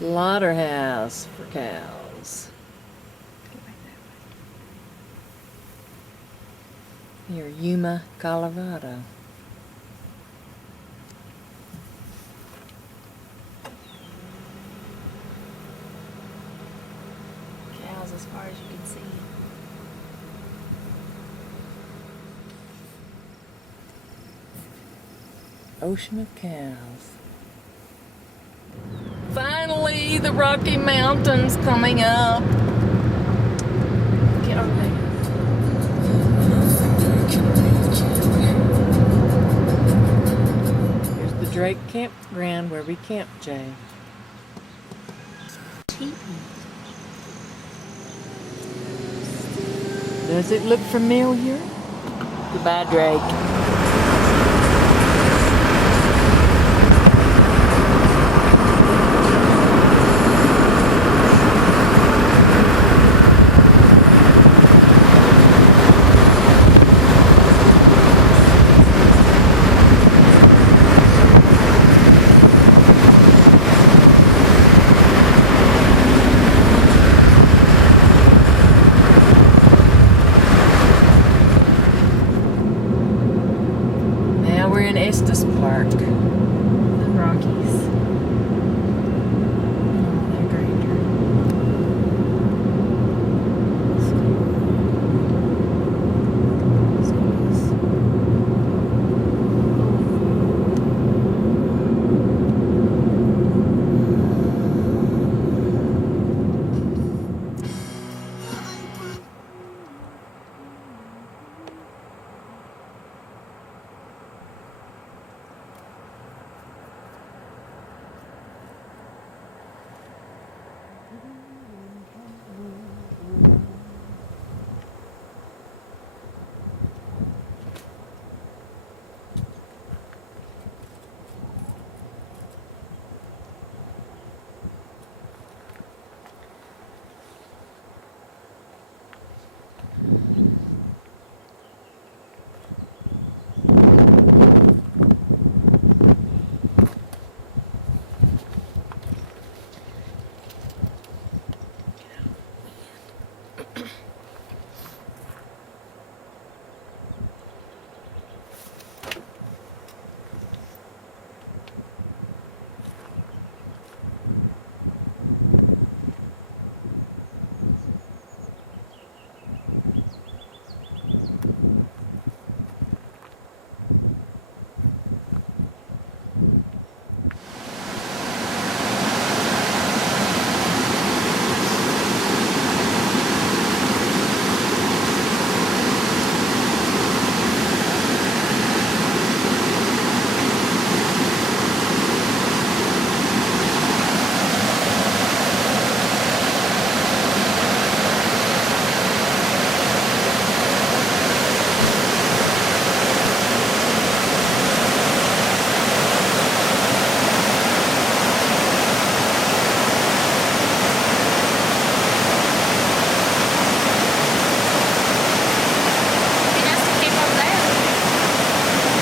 Slaughterhouse for cows. Near Yuma, Colorado. Cows as far as you can see. Ocean of cows. Finally, the Rocky Mountains coming up. Get over there. Here's the Drake Campground where we camped, Jay. Does it look familiar? Goodbye, Drake. Now we're in Estes Park. The Rockies. They're greener.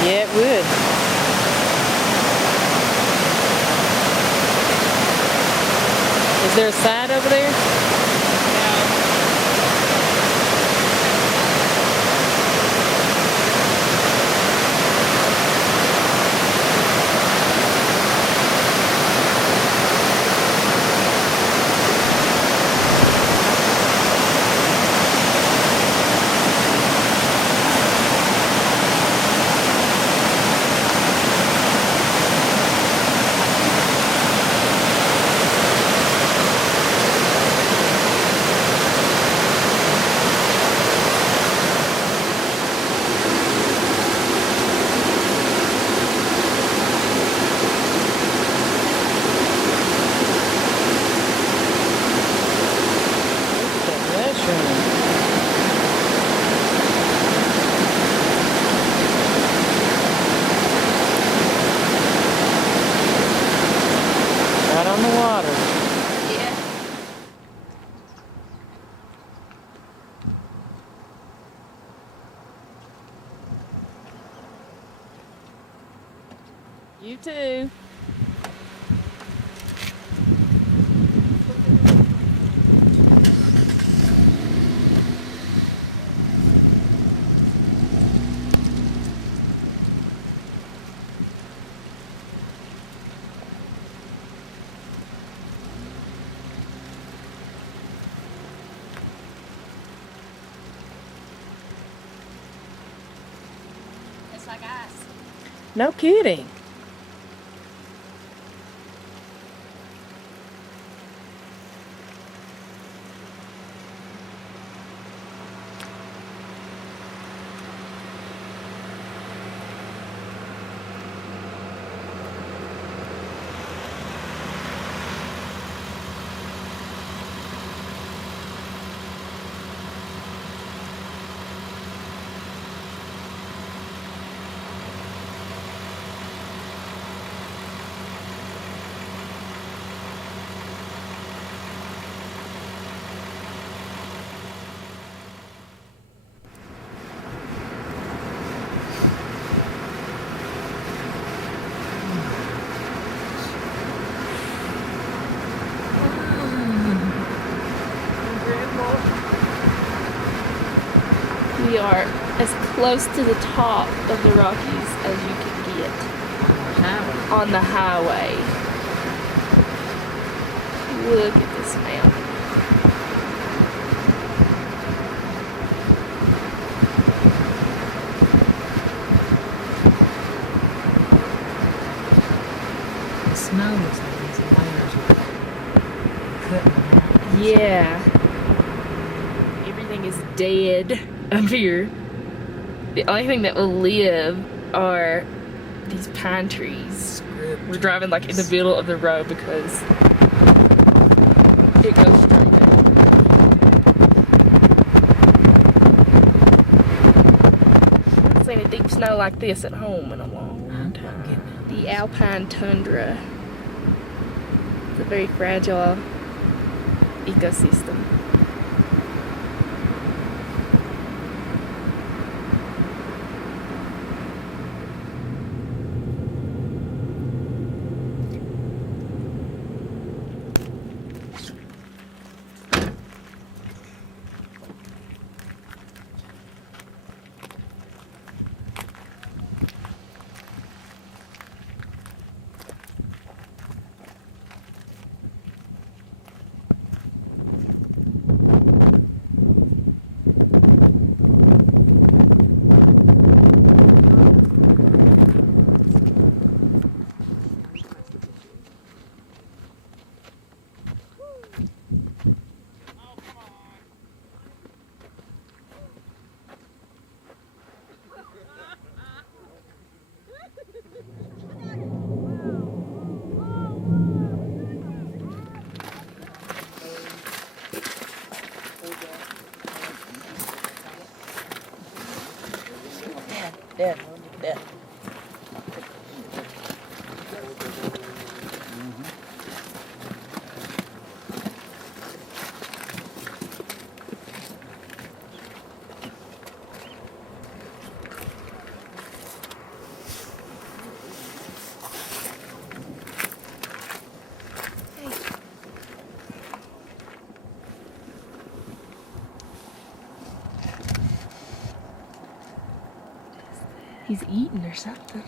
Yeah, it would. Is there a side over there? Right on the water. Yeah. You too. No kidding. We are as close to the top of the Rockies as you can get on the highway. Look at this mountain. The snow looks like these layers are cutting them out. Yeah. Everything is dead up here. The only thing that will live are these pine trees. We're driving like in the middle of the road because it goes straight down. I haven't seen a deep snow like this at home in a long time. The alpine tundra. It's a very fragile ecosystem. Dad. He's eating or something.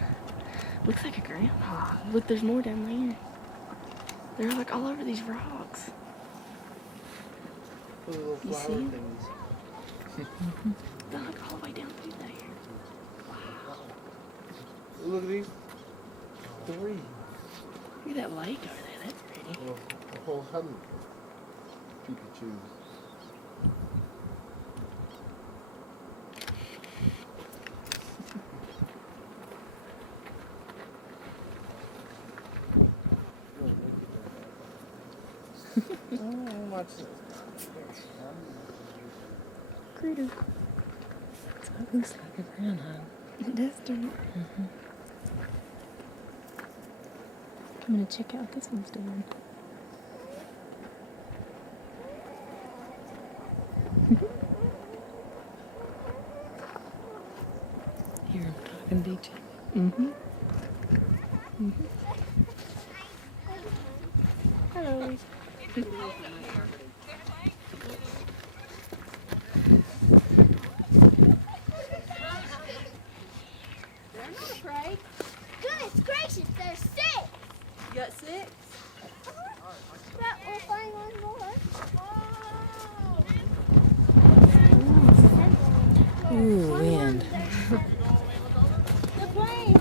Looks like a groundhog. Look, there's more down there. They're like all over these rocks. You see them? They're like all the way down through there. Wow. Look at these 3. Look at that lake over there. That's pretty. Well, a whole 100 Pikachus. What's this? Critter. So it looks like a groundhog. It does, doesn't it? I'm gonna check out what this one's doing. Hear him talking to each other. Mm-hmm. Hello. Goodness gracious, there's 6! You got 6? But we'll find one more. Ooh, wind. The plane.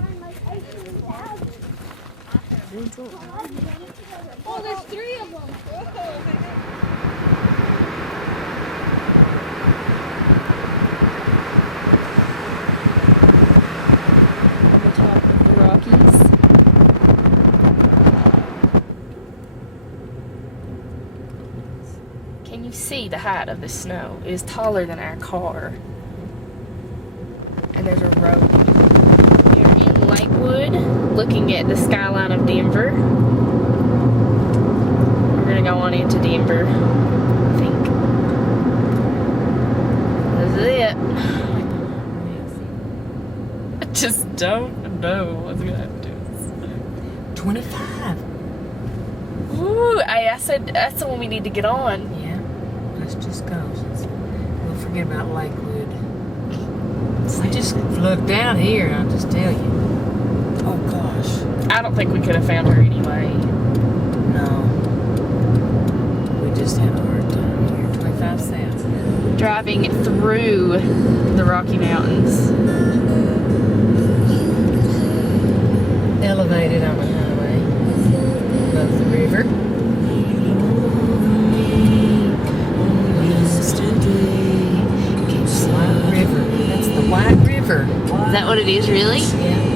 Oh, there's 3 of them. On the top of the Rockies. Can you see the height of the snow? It is taller than our car. And there's a road. We are in Lakewood, looking at the skyline of Denver. We're gonna go on into Denver, I think. This is it. I just don't know what's gonna happen to us. 25. Ooh, I said that's the one we need to get on. Yeah. Let's just go. We'll forget about Lakewood. We just look down here, I'll just tell you. Oh gosh. I don't think we could have found her anyway. No. We just had a hard time here. 25 cents. Driving through the Rocky Mountains. Elevated on the highway. Above the river. White River. That's the White River. Is that what it is, really? Yeah.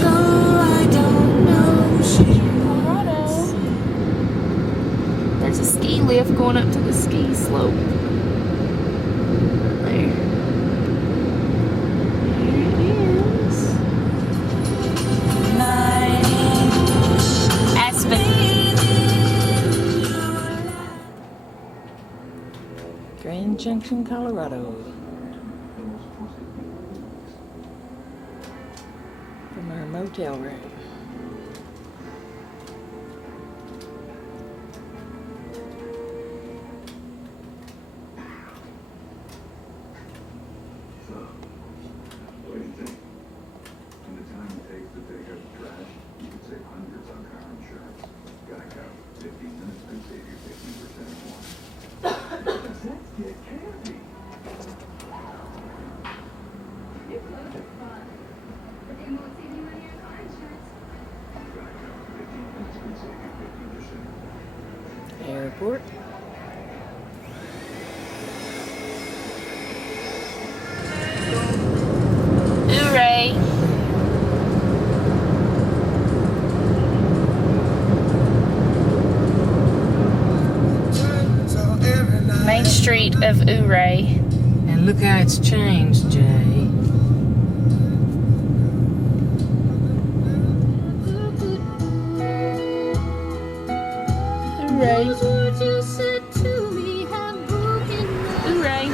Colorado. There's a ski lift going up to the ski slope. There. Here it is. Aspen. Grand Junction, Colorado. From our motel room. What do you think? In the time it takes to take up trash, you could save hundreds on car insurance. Geico, 15 minutes could save you 50% more. Let's get candy. Geico, 15 minutes could save you 50%. Airport. Hooray. Main Street of Ouray. And look how it's changed, Jay. Ouray. Words you said to me have broken my Ouray.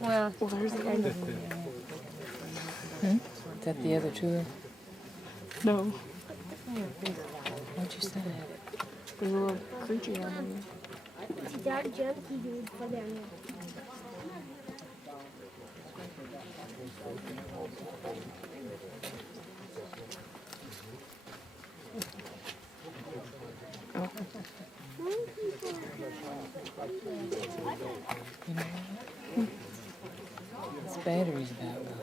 Well, there's the end of Is that the other tour? No. What'd you say? There's a little creature down there. That junkie dude for them. This battery's about low.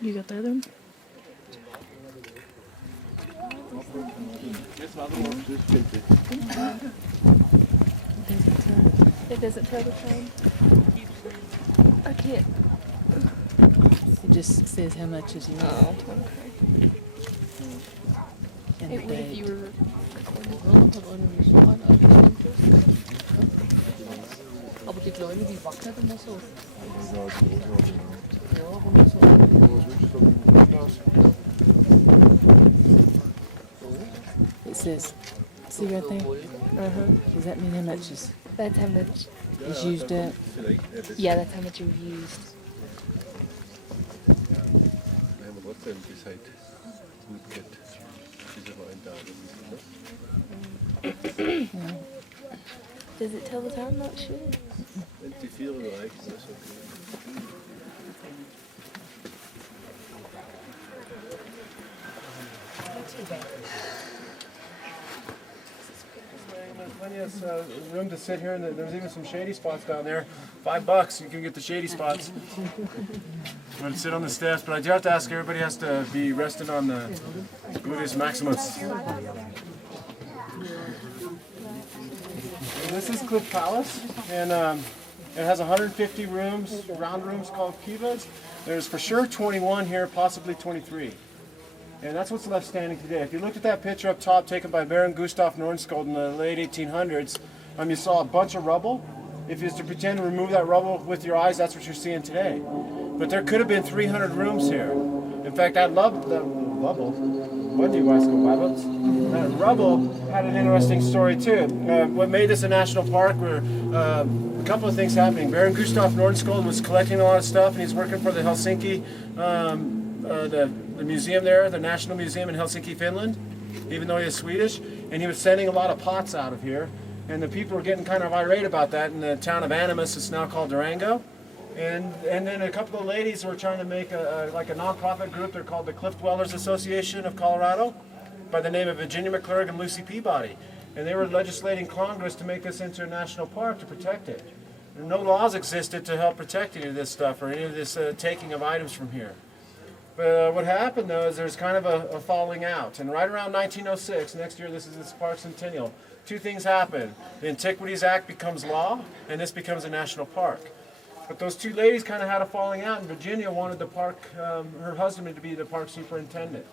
You got the other one? It doesn't tell the time. I can't. It just says how much is left. Oh, okay. And It the would if you date. were Aber die Kleine, die wackelt immer so. It says, see right there? Does that mean how much That's how much. is used up? Yeah, that's how much you've used. Nein, aber trotzdem ist halt gut geht. Diese Weintage. Does it tell the time? Not sure. Wenn die 4 reichen, ist okay. Plenty of room to sit here, and there's even some shady spots down there. $5, you can get the shady spots. I'm going to sit on the steps, but I do have to ask, everybody has to be resting on the Gluteus maximus. And this is Cliff Palace, and it has 150 rooms, round rooms called kivas. There's for sure 21 here, possibly 23. And that's what's left standing today. If you looked at that picture up top taken by Baron Gustav Nordenskjöld in the late 1800s, you saw a bunch of rubble. If you was to pretend to remove that rubble with your eyes, that's what you're seeing today. But there could have been 300 rooms here. In fact, I love the rubble. What do you guys call rubbles? Rubble had an interesting story too. What made this a national park were a couple of things happening. Baron Gustav Nordenskjöld was collecting a lot of stuff, and he's working for the Helsinki, the museum there, the National Museum in Helsinki, Finland, even though he is Swedish, and he was sending a lot of pots out of here, and the people were getting kind of irate about that in the town of Animus. It's now called Durango. And then a couple of ladies were trying to make like a non-profit group. They're called the Cliff Dwellers Association of Colorado, by the name of Virginia McClurg and Lucy Peabody. And they were legislating Congress to make this into a national park to protect it. And no laws existed to help protect any of this stuff or any of this taking of items from here. But what happened though is there's kind of a falling out. And right around 1906, next year this is this park centennial, two things happen. The Antiquities Act becomes law, and this becomes a national park. But those two ladies kind of had a falling out, and Virginia wanted the park, her husband to be the park superintendent.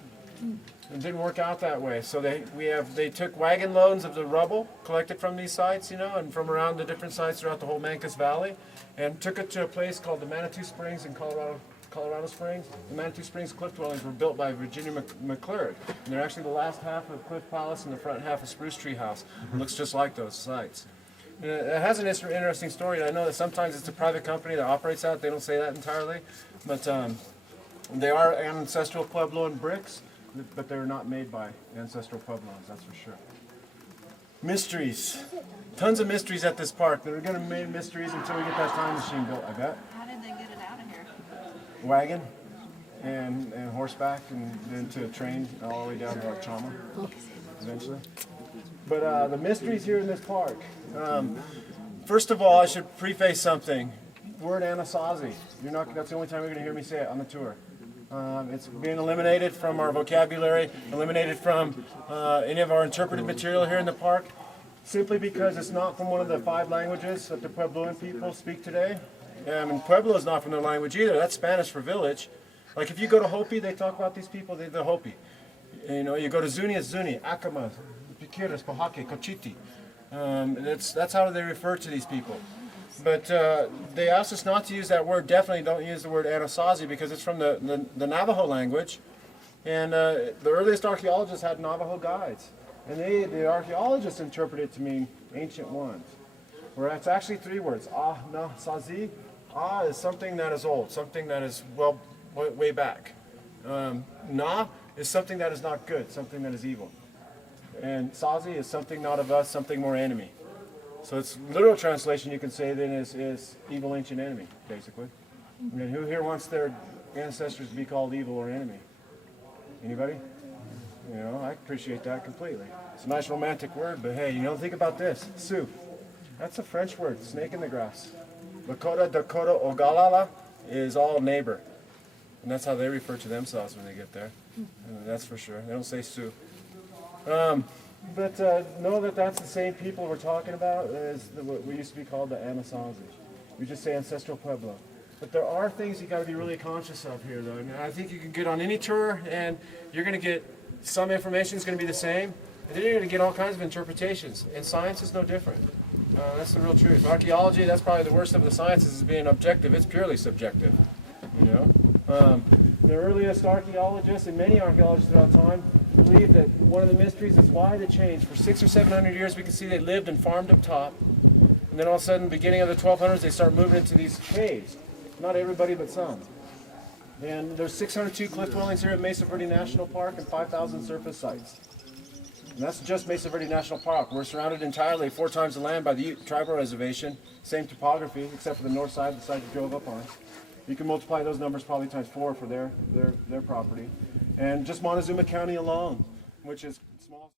It didn't work out that way. So they took wagon loads of the rubble collected from these sites, and from around the different sites throughout the whole Mancos Valley, and took it to a place called the Manitou Springs in Colorado Springs. The Manitou Springs cliff dwellings were built by Virginia McClurg, and they're actually the last half of Cliff Palace and the front half of Spruce Tree House. It looks just like those sites. And it has an interesting story. I know that sometimes it's a private company that operates out. They don't say that entirely, but they are ancestral Puebloan bricks, but they're not made by ancestral Puebloans, that's for sure. Mysteries. Tons of mysteries at this park. They're going to remain mysteries until we get that time machine built, I bet. How did they get it out of here? Wagon and horseback, and then to a train all the way down to Chama eventually. But the mysteries here in this park. First of all, I should preface something. Word Anasazi. That's the only time you're going to hear me say it on the tour. It's being eliminated from our vocabulary, eliminated from any of our interpreted material here in the park, simply because it's not from one of the 5 languages that the Puebloan people speak today. And Pueblo is not from their language either. That's Spanish for village. Like if you go to Hopi, they talk about these people, they're the Hopi. You go to Zuni, it's Zuni, Acoma, Piqueras, Pahake, Cochiti. That's how they refer to these people. But they asked us not to use that word. Definitely don't use the word Anasazi because it's from the Navajo language. And the earliest archaeologists had Navajo guides. And the archaeologists interpreted it to mean ancient ones. where it's actually 3 words. Ah, na, sazi. Ah is something that is old, something that is well way back. Na is something that is not good, something that is evil. And sazi is something not of us, something more enemy. So its literal translation you can say then is evil ancient enemy, basically. I mean, who here wants their ancestors to be called evil or enemy? Anybody? You know, I appreciate that completely. It's a nice romantic word, but hey, you know, think about this. Sioux. That's a French word, snake in the grass. Lakota, Dakota, Ogalala is all neighbor. And that's how they refer to themselves when they get there. That's for sure. They don't say Sioux. But know that that's the same people we're talking about as what we used to be called the Anasazi. We just say Ancestral Pueblo. But there are things you got to be really conscious of here, though. I mean, I think you can get on any tour and you're going to get some information is going to be the same, and then you're going to get all kinds of interpretations. And science is no different. That's the real truth. Archaeology, that's probably the worst of the sciences, is being objective. It's purely subjective. You know, the earliest archaeologists and many archaeologists throughout time believe that one of the mysteries is why they changed. For 600 or 700 years, we can see they lived and farmed up top, and then all of a sudden, beginning of the 1200s, they start moving into these caves. Not everybody, but some. And there's 602 cliff dwellings here at Mesa Verde National Park and 5,000 surface sites. And that's just Mesa Verde National Park. We're surrounded entirely 4 times the land by the Ute Tribal Reservation. Same topography, except for the north side, the side you drove up on. You can multiply those numbers probably times 4 for their property. And just Montezuma County alone, which is small.